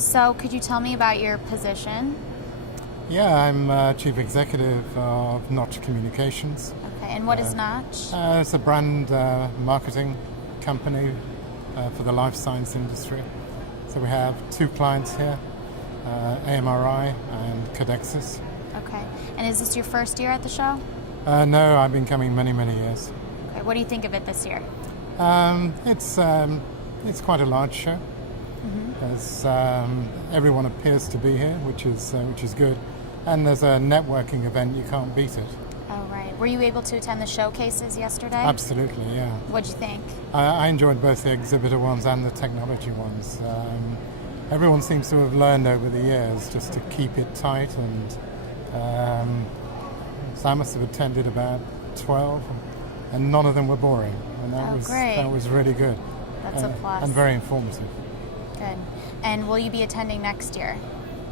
So could you tell me about your position? Yeah, I'm Chief Executive of Notch Communications. Okay, and what is Notch? It's a brand marketing company for the life science industry. So we have two clients here, AMRI and Codexis. Okay, and is this your first year at the show? No, I've been coming many, many years. Okay, what do you think of it this year? It's quite a large show. As everyone appears to be here, which is good, and there's a networking event, you can't beat it. Oh, right. Were you able to attend the showcases yesterday? Absolutely, yeah. What'd you think? I enjoyed both the exhibitor ones and the technology ones. Everyone seems to have learned over the years just to keep it tight, and so I must have attended about 12, and none of them were boring, and that was really good. That's a plus. And very informative. Good. And will you be attending next year?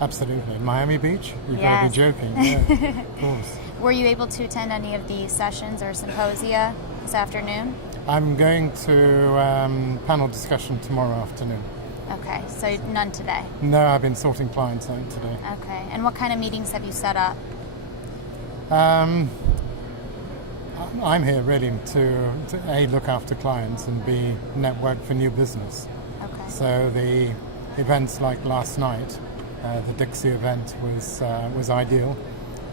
Absolutely. Miami Beach? You've got to be joking. Yeah, of course. Were you able to attend any of the sessions or symposia this afternoon? I'm going to panel discussion tomorrow afternoon. Okay, so none today? No, I've been sorting clients out today. Okay, and what kind of meetings have you set up? I'm here really to A, look after clients, and B, network for new business. Okay. So the events like last night, the Dixie event was ideal,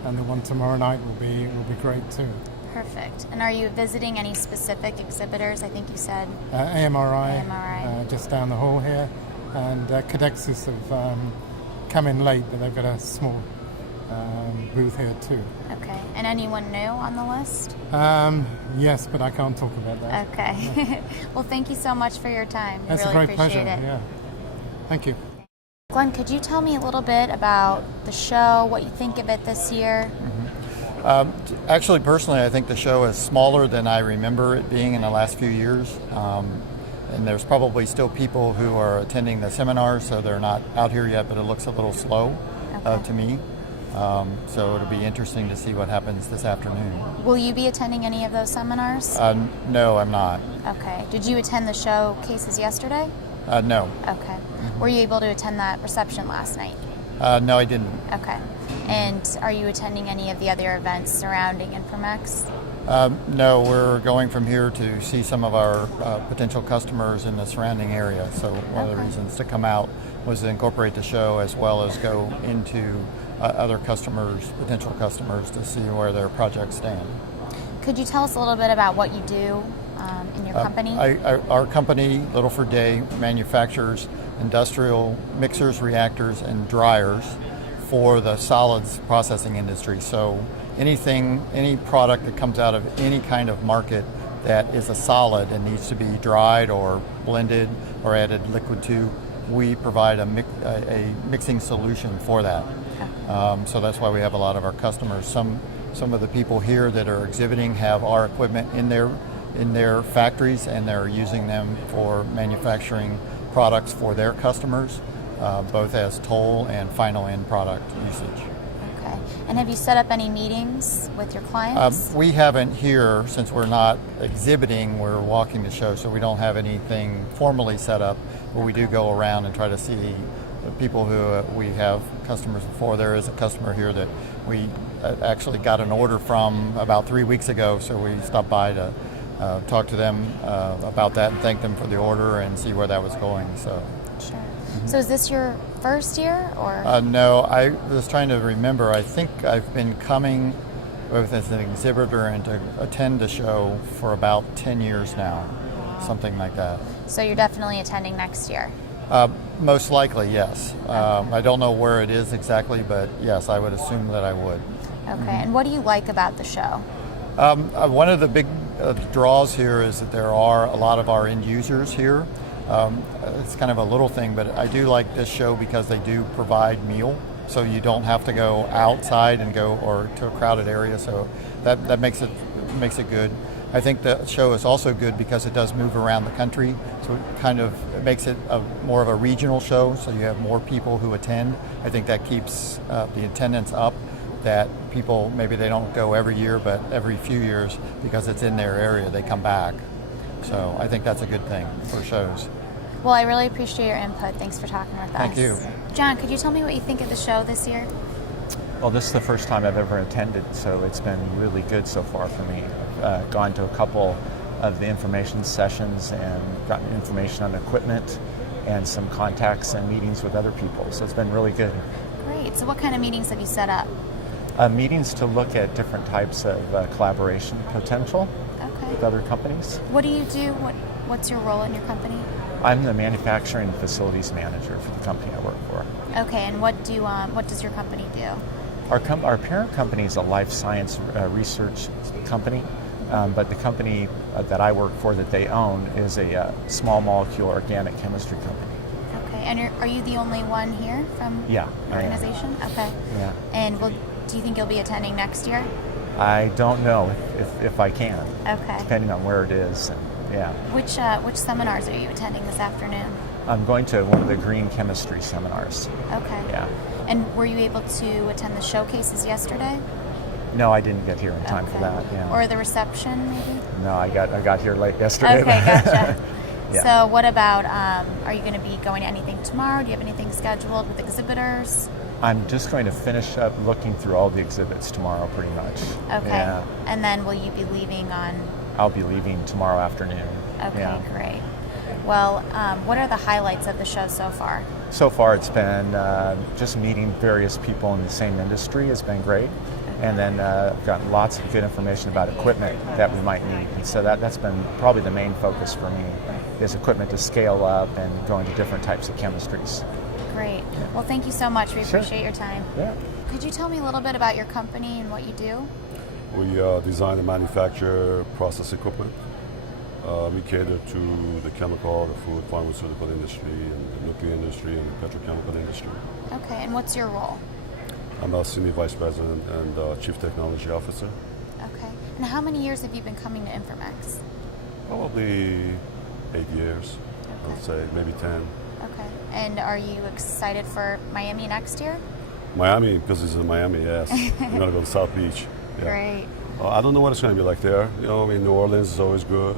and the one tomorrow night will be great too. Perfect. And are you visiting any specific exhibitors? I think you said AMRI. Just down the hall here, and Codexis have come in late, but they've got a small booth here too. Okay. And anyone new on the list? Yes, but I can't talk about that. Okay. Well, thank you so much for your time. That's really a great appreciate pleasure. it. Yeah. Thank you. Glenn, could you tell me a little bit about the show, what you think of it this year? Actually, personally, I think the show is smaller than I remember it being in the last few years. And there's probably still people who are attending the seminars, so they're not out here yet, but it looks a little slow to me. So it'll be interesting to see what happens this afternoon. Will you be attending any of those seminars? No, I'm not. Okay. Did you attend the showcases yesterday? No. Okay. Were you able to attend that reception last night? No, I didn't. Okay. And are you attending any of the other events surrounding Informex? No, we're going from here to see some of our potential customers in the surrounding area. So one of the reasons to come out was to incorporate the show as well as go into other customers, potential customers, to see where their projects stand. Could you tell us a little bit about what you do in your company? Our company, Littleford Day, manufactures industrial mixers, reactors, and dryers for the solids processing industry. So any product that comes out of any kind of market that is a solid and needs to be dried or blended or added liquid to, we provide a mixing solution for that. So that's why we have a lot of our customers. Some of the people here that are exhibiting have our equipment in their factories, and they're using them for manufacturing products for their customers, both as toll and final end product usage. Okay. And have you set up any meetings with your clients? We haven't here, since we're not exhibiting, we're walking the show, so we don't have anything formally set up, but we do go around and try to see the people who we have customers before. There is a customer here that we actually got an order from about 3 weeks ago, so we stopped by to talk to them about that and thank them for the order and see where that was going. So. Sure. So is this your first year, or? No, I was trying to remember. I think I've been coming both as an exhibitor and to attend the show for about 10 years now, something like that. So you're definitely attending next year? Most likely, yes. I don't know where it is exactly, but yes, I would assume that I would. Okay, and what do you like about the show? One of the big draws here is that there are a lot of our end users here. It's kind of a little thing, but I do like this show because they do provide meal, so you don't have to go outside and go or to a crowded area, so that makes it good. I think the show is also good because it does move around the country, so it makes it more of a regional show, so you have more people who attend. I think that keeps the attendance up, that people, maybe they don't go every year, but every few years, because it's in their area, they come back. So I think that's a good thing for shows. Well, I really appreciate your input. Thanks for talking with us. Thank you. John, could you tell me what you think of the show this year? Well, this is the first time I've ever attended, so it's been really good so far for me. I've gone to a couple of the information sessions and gotten information on equipment and some contacts and meetings with other people, so it's been really good. Great. So what kind of meetings have you set up? Meetings to look at different types of collaboration potential with other companies. What do you do? What's your role in your company? I'm the manufacturing facilities manager for the company I work for. Okay, and what does your company do? Our parent company is a life science research company, but the company that I work for that they own is a small molecule organic chemistry company. Okay, and are you the only one here from Yeah, the organization? Okay. Yeah. And do you think you'll be attending next year? I don't know if I can. Okay. Depending on where it is. And, yeah. Which seminars are you attending this afternoon? I'm going to one of the green chemistry seminars. Okay. Yeah. And were you able to attend the showcases yesterday? No, I didn't get here in time for that. Yeah. Or the reception, maybe? No, I got here late yesterday. Okay, gotcha. Yeah. So what about, are you going to be going to anything tomorrow? Do you have anything scheduled with exhibitors? I'm just going to finish up looking through all the exhibits tomorrow, pretty much. Okay. Yeah. And then will you be leaving on? I'll be leaving tomorrow afternoon. Okay, Yeah. great. Well, what are the highlights of the show so far? So far, it's been just meeting various people in the same industry has been great. And then I've gotten lots of good information about equipment that we might need. And so that's been probably the main focus for me, is equipment to scale up and go into different types of chemistries. Great. Well, thank you so much. We Sure. appreciate your time. Yeah. Could you tell me a little bit about your company and what you do? We design and manufacture process equipment. We cater to the chemical, the food, pharmaceutical industry, and the nuclear industry, and the petrochemical industry. Okay, and what's your role? I'm a senior vice president and chief technology officer. Okay. And how many years have you been coming to Informex? Probably 8 years, I would say, maybe 10. Okay. And are you excited for Miami next year? Miami, because it's in Miami, yes. I'm going to go to South Beach. Yeah. Great. I don't know what it's going to be like there. You know, I mean, New Orleans is always good.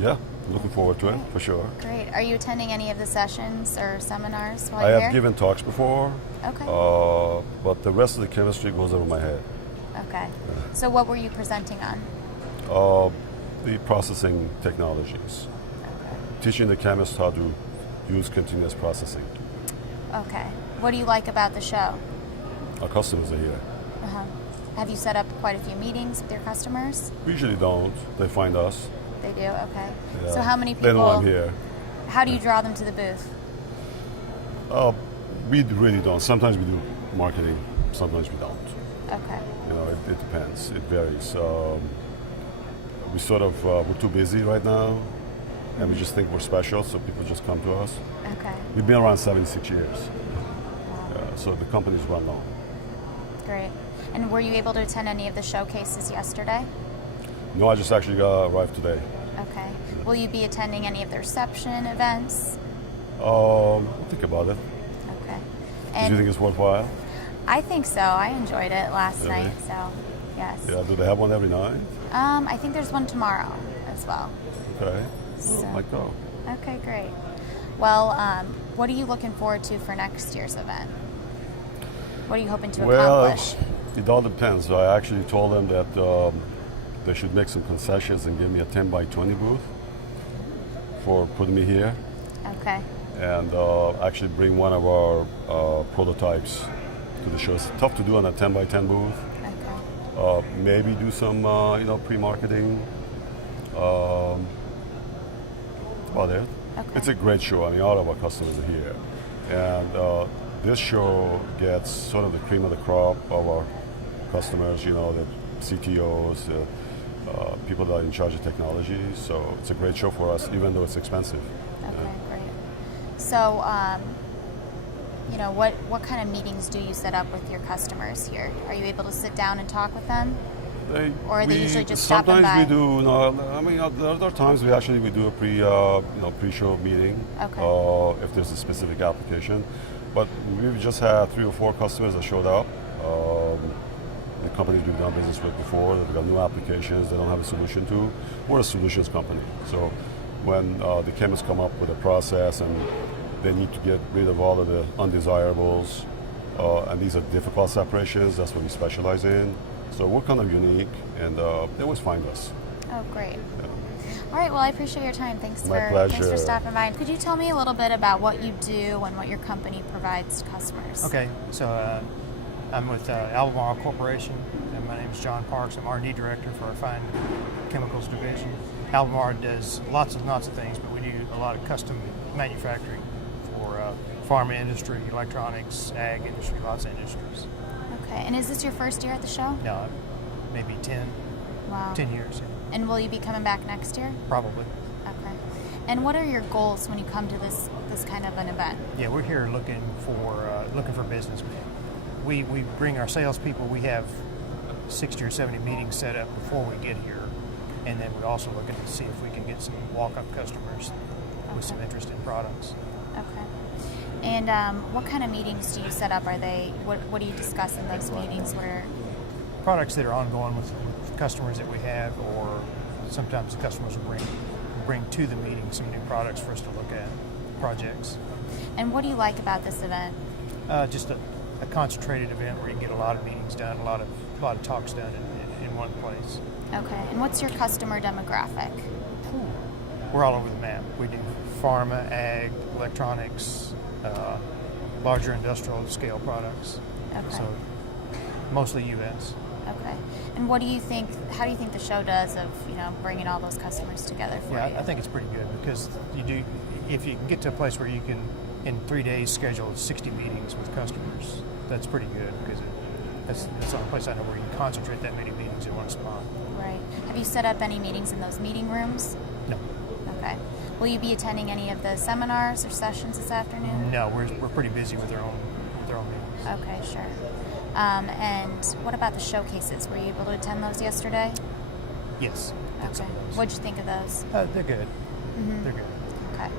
Yeah, looking forward to it, for sure. Great. Are you attending any of the sessions or seminars while I you're have here? given talks before, Okay. but the rest of the chemistry goes over my head. Okay. So what were you presenting on? The processing technologies, teaching the chemists how to use continuous processing. Okay. What do you like about the show? Our customers are here. Uh-huh. Have you set up quite a few meetings with your customers? We usually don't. They find us. They do? Okay. Yeah. So how many people? They know I'm here. How do you draw them to the booth? We really don't. Sometimes we do marketing, sometimes we don't. Okay. You know, it depends. It varies. We sort of, we're too busy right now, and we just think we're special, so people just come to us. Okay. We've been around 76 years, Wow. so the company's well known. Great. And were you able to attend any of the showcases yesterday? No, I just actually arrived today. Okay. Will you be attending any of the reception events? Think about it. Okay. Do you think it's worthwhile? I think so. I enjoyed it last Really? night, so yes. Yeah, do they have one every night? I think there's one tomorrow as well. Okay. So- Well, might go. Okay, great. Well, what are you looking forward to for next year's event? What are you hoping to accomplish? It all depends. I actually told them that they should make some concessions and give me a 10 by 20 booth for putting me here, Okay. and actually bring one of our prototypes to the show. It's tough to do on a 10 by 10 booth. Okay. Maybe do some pre-marketing. About it. Okay. It's a great show. I mean, all of our customers are here, and this show gets sort of the cream of the crop of our customers. You know, the CTOs, people that are in charge of technology. So it's a great show for us, even though it's expensive. Okay, great. So, what kind of meetings do you set up with your customers here? Are you able to sit down and talk with them? Or are they usually just stopping by? Sometimes we do. No, I mean, there are times we do a pre-show meeting. Okay. If there's a specific application, but we've just had 3 or 4 customers that showed up. The companies we've done business with before, they've got new applications they don't have a solution to. We're a solutions company, so when the chemists come up with a process and they need to get rid of all of the undesirables, and these are difficult separations. That's what we specialize in. So we're kind of unique, and they always find us. Oh, great. All right, well, I appreciate your time. Thanks My for pleasure. stopping by. Could you tell me a little bit about what you do and what your company provides to customers? Okay, so I'm with Albemarle Corporation, and my name is John Parks. I'm R&D Director for our Fine Chemicals Division. Albemarle does lots and lots of things, but we do a lot of custom manufacturing for pharma industry, electronics, ag industry, lots of industries. Okay, and is this your first year at the show? No, maybe 10 years, And will you be coming back next year? probably. Okay. And what are your goals when you come to this kind of an event? Yeah, we're here looking for businessmen. We bring our salespeople. We have 60 or 70 meetings set up before we get here, and then we're also looking to see if we can get some walk-up customers with some interest in products. Okay. And what kind of meetings do you set up? Are they what do you discuss in those meetings? Where Products that are ongoing with customers that we have, or sometimes the customers will bring to the meeting some new products for us to look at, projects. And what do you like about this event? Just a concentrated event where you can get a lot of meetings done, a lot of talks done in one place. Okay. And what's your customer demographic? We're all over the map. We do pharma, ag, electronics, larger industrial scale products. Okay. So mostly U.S. Okay. And what do you think? How do you think the show does of bringing all those customers together for you? I think it's pretty good because if you can get to a place where you can in 3 days schedule 60 meetings with customers, that's pretty good because that's the only place I know where you can concentrate that many meetings in one spot. Right. Have you set up any meetings in those meeting rooms? No. Okay. Will you be attending any of the seminars or sessions this afternoon? No, we're pretty busy with our own meetings. Okay, sure. And what about the showcases? Were you able to attend those yesterday? Yes. did some Okay. of those. What'd you think of those? They're good. Mm-hmm. They're good. Okay.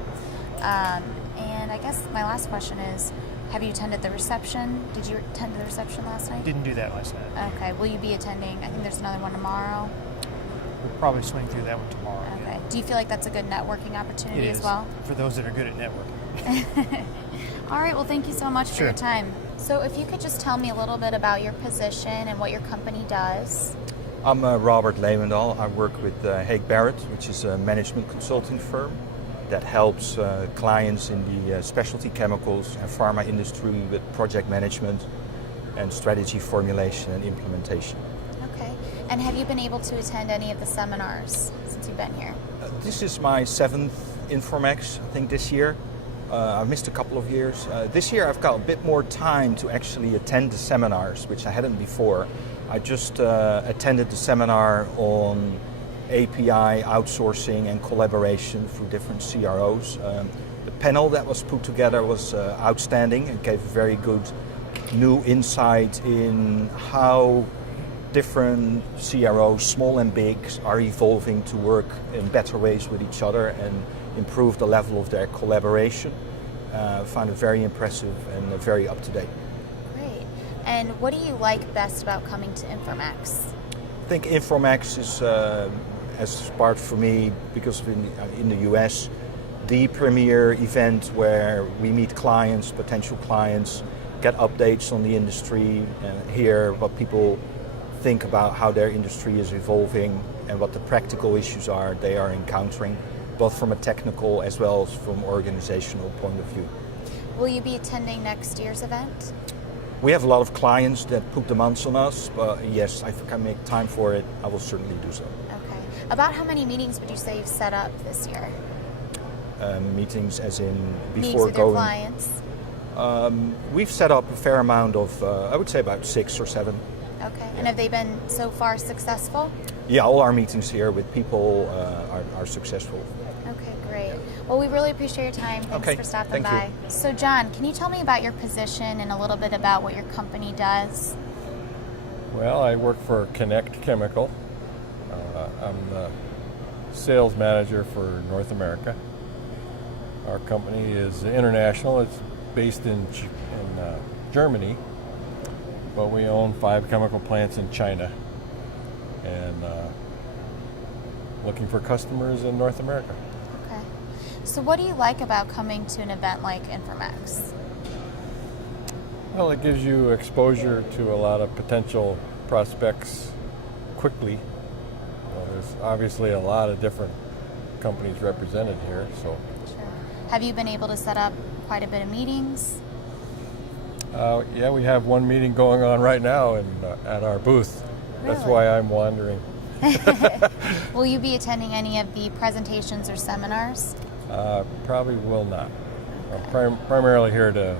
And I guess my last question is, have you attended the reception? Did you attend the reception last night? Didn't do that last night. Okay. Will you be attending? I think there's another one tomorrow. We'll probably swing through that one tomorrow. Okay. Yeah. Do you feel like that's a good networking opportunity It is, as well? for those that are good at networking. All right. Well, thank you so much for Sure. your time. So if you could just tell me a little bit about your position and what your company does. I'm Robert Leeuwendaal. I work with Haig Barrett, which is a management consulting firm that helps clients in the specialty chemicals and pharma industry with project management and strategy formulation and implementation. Okay. And have you been able to attend any of the seminars since you've been here? This is my 7th Informex, I think, this year. I missed a couple of years. This year I've got a bit more time to actually attend the seminars, which I hadn't before. I just attended the seminar on API outsourcing and collaboration through different CROs. The panel that was put together was outstanding. It gave very good new insight in how different CROs, small and big, are evolving to work in better ways with each other and improve the level of their collaboration. I found it very impressive and very up to date. Great. And what do you like best about coming to Informex? I think Informex is, as part for me, because in the US, the premier event where we meet clients, potential clients, get updates on the industry, and hear what people think about how their industry is evolving and what the practical issues are they are encountering, both from a technical as well as from organizational point of view. Will you be attending next year's event? We have a lot of clients that put demands on us, but yes, if I can make time for it, I will certainly do so. Okay. About how many meetings would you say you've set up this year? Meetings as in Meetings before with your going. clients? We've set up a fair amount of, I would say about 6 or 7. Okay. And have they been so far successful? Yeah, all our meetings here with people are successful. Okay, great. Well, we really appreciate your time. Thanks Okay, for stopping thank by. you. So, John, can you tell me about your position and a little bit about what your company does? Well, I work for Connect Chemical. I'm the sales manager for North America. Our company is international. It's based in Germany, but we own 5 chemical plants in China and looking for customers in North America. Okay. So what do you like about coming to an event like Informex? Well, it gives you exposure to a lot of potential prospects quickly. Well, there's obviously a lot of different companies represented here, so. Sure. Have you been able to set up quite a bit of meetings? Yeah, we have one meeting going on right now at our booth. Really? That's why I'm wandering. Will you be attending any of the presentations or seminars? Probably will not. I'm primarily here to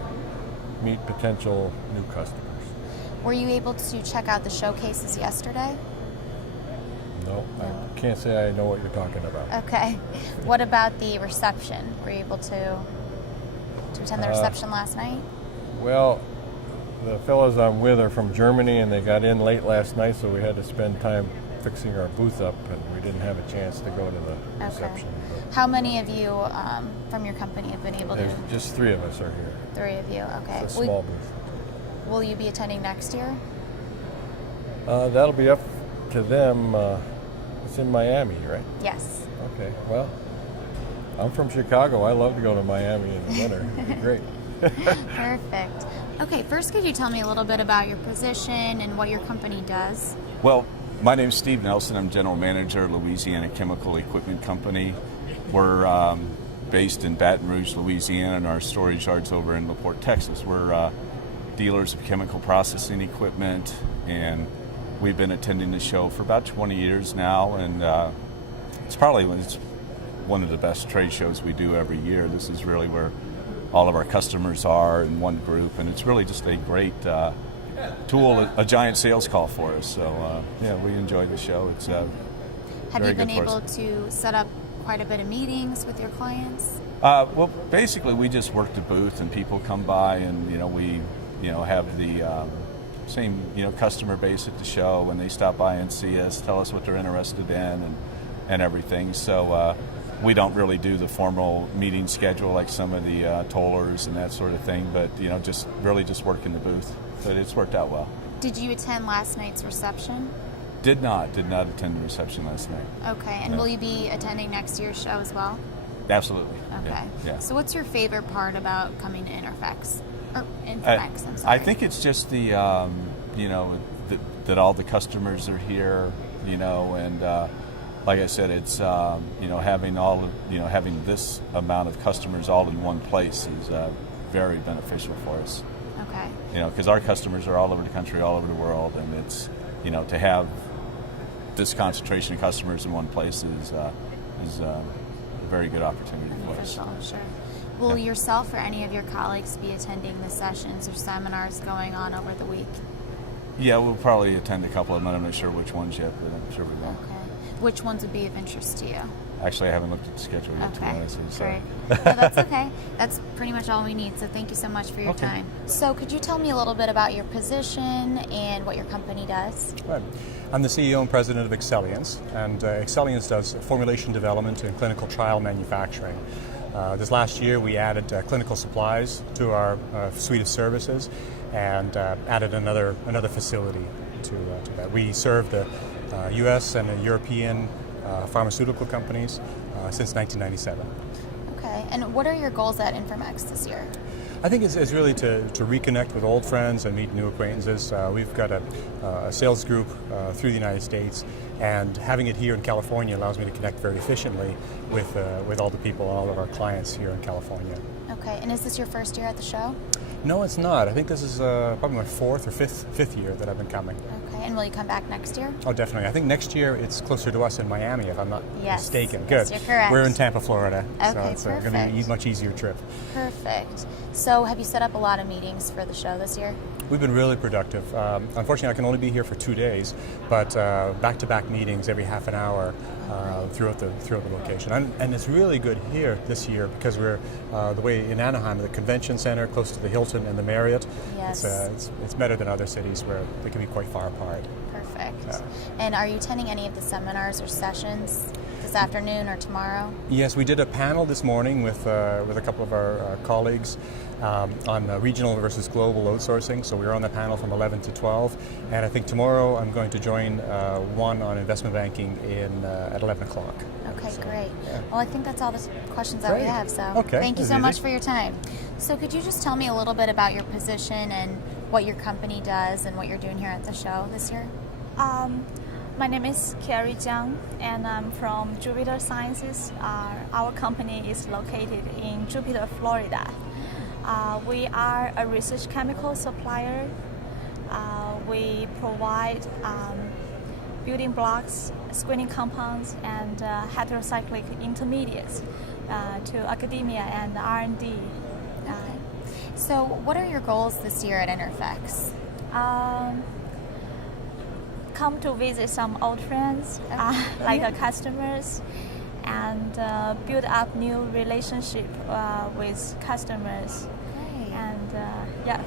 meet potential new customers. Were you able to check out the showcases yesterday? No, I can't say I know what you're talking about. Okay. What about the reception? Were you able to attend the reception last night? Well, the fellows I'm with are from Germany, and they got in late last night, so we had to spend time fixing our booth up, and we didn't have a chance to go to the reception. Okay. How many of you from your company have been able to? There's just 3 of us are here. 3 of you, okay. It's a small booth. Will you be attending next year? That'll be up to them. It's in Miami, right? Yes. Okay, well, I'm from Chicago. I love to go to Miami in the winter. It'd be great. Perfect. Okay, first could you tell me a little bit about your position and what your company does? Well, my name is Steve Nelson. I'm General Manager of Louisiana Chemical Equipment Company. We're based in Baton Rouge, Louisiana, and our storage yard's over in LaPorte, Texas. We're dealers of chemical processing equipment, and we've been attending the show for about 20 years now, and it's one of the best trade shows we do every year. This is really where all of our customers are in one group, and it's really just a great tool, a giant sales call for us. So yeah, we enjoy the show. It's Have very you been good for able us. to set up quite a bit of meetings with your clients? Well, basically, we just work the booth, and people come by, and we have the same customer base at the show, and they stop by and see us, tell us what they're interested in, and everything. So we don't really do the formal meeting schedule like some of the tollers and that sort of thing, but just work in the booth. But it's worked out well. Did you attend last night's reception? Did not attend the reception last night. Okay, and No. will you be attending next year's show as well? Absolutely. Okay. Yeah. So what's your favorite part about coming to Informex? I'm sorry. I think it's just the that all the customers are here, and like I said, it's having this amount of customers all in one place is very beneficial for us. Okay. Because our customers are all over the country, all over the world, and it's to have this concentration of customers in one place is a very good opportunity for us. Beneficial, sure. Will yourself or any of your colleagues be attending the sessions or seminars going on over the week? Yeah, we'll probably attend a couple of them. I'm not sure which ones yet, but I'm sure we will. Okay. Which ones would be of interest to you? Actually, I haven't looked at the schedule yet, to be Okay, honest with you. So. great. No, that's okay. That's pretty much all we need, so thank you so much for your time. So could you tell me a little bit about your position and what your company does? Right. I'm the CEO and president of Excellience, and Excellience does formulation development and clinical trial manufacturing. This last year we added clinical supplies to our suite of services and added another facility to that. We serve the U.S. and the European pharmaceutical companies since 1997. Okay, and what are your goals at Informex this year? I think it's really to reconnect with old friends and meet new acquaintances. We've got a sales group through the United States, and having it here in California allows me to connect very efficiently with all the people, all of our clients here in California. Okay, and is this your first year at the show? No, it's not. I think this is probably my fourth or fifth year that I've been coming. Okay, and will you come back next year? Oh, definitely. I think next year it's closer to us in Miami, if I'm not mistaken. Yes, Good. you're correct. We're in Tampa, Florida, so Okay, it's going to be a much easier trip. Perfect. So have you set up a lot of meetings for the show this year? We've been really productive. Unfortunately, I can only be here for 2 days, but back-to-back meetings every half an hour throughout the location. And it's really good here this year because we're the way in Anaheim, the convention center, close to the Hilton and the Marriott. Yes. It's better than other cities where they can be quite far apart. Perfect. And are you attending any of the seminars or sessions this afternoon or tomorrow? Yes, we did a panel this morning with a couple of our colleagues on regional versus global load sourcing. So we were on the panel from 11 to 12, and I think tomorrow I'm going to join one on investment banking at 11 o'clock. Okay, So, great. yeah. Well, I think that's all the questions that we Great. have. So Okay, thank you that's so much easy. for your time. So could you just tell me a little bit about your position and what your company does and what you're doing here at the show this year? My name is Carrie Jiang, and I'm from Jupiter Sciences. Our company is located in Jupiter, Florida. We are a research chemical supplier. We provide building blocks, screening compounds, and heterocyclic intermediates to academia and R&D. So what are your goals this year at Interfex? Come to visit some old friends, like customers, and build up new relationship with customers. Great. And yeah.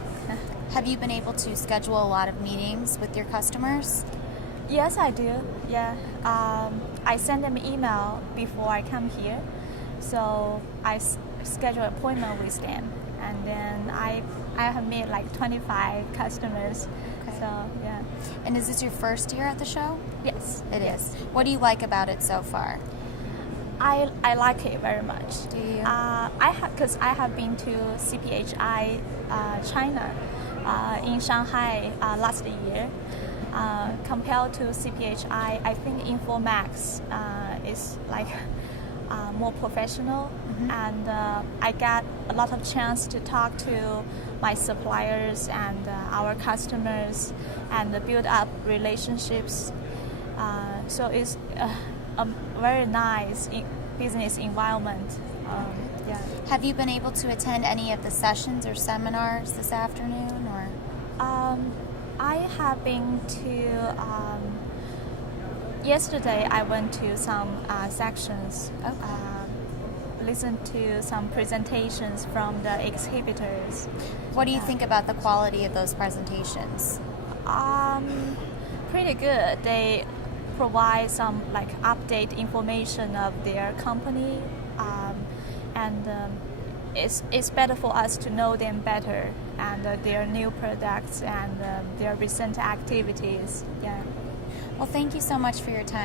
Have you been able to schedule a lot of meetings with your customers? Yes, I do. Yeah. I send them email before I come here, so I schedule an appointment with them, and then I have met like 25 customers. Okay. So yeah. And is this your first year at the show? Yes. It yes. is. What do you like about it so far? I like it very much. Do you? Because I have been to CPHI China in Shanghai last year. Compared to CPHI, I think Informex is like more professional, and I got a lot of chance to talk to my suppliers and our customers and build up relationships. So it's a very nice business environment. Yeah. Have you been able to attend any of the sessions or seminars this afternoon, or? I have been to. Yesterday, I went to some sections. Listened to some presentations from the exhibitors. What do you think about the quality of those presentations? Pretty good. They provide some like update information of their company, and it's better for us to know them better and their new products and their recent activities. Yeah. Well, thank you so much for your time.